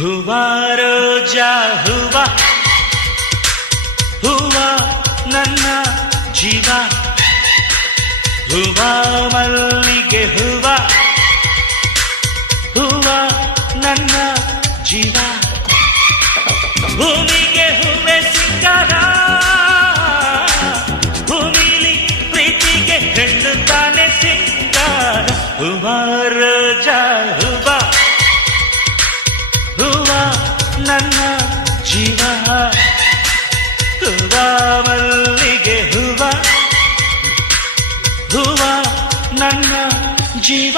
ಹೂವ ರೋಜಾ ಹೂವ ಹೂವ ನನ್ನ ಜೀವ ಹೂವ ಮಲ್ಲಿಗೆ ಹೂವ ಹೂವ ನನ್ನ ಜೀವ ಭೂಮಿಗೆ ಹೂವೆ ಸಿಂಗಾರ ಭೂಮಿಲಿ ಪ್ರೀತಿಗೆ ಹೆಣ್ಣು ತಾನೆ ಸಿಂಗಾರ ಹೂವ ರೋಜಾ ಹೂವ ಹೂವ ನನ್ನ ಜೀವ ಹೂವ ಮಲ್ಲಿಗೆ ಹೂವ ಹೂವ ನನ್ನ ಜೀವ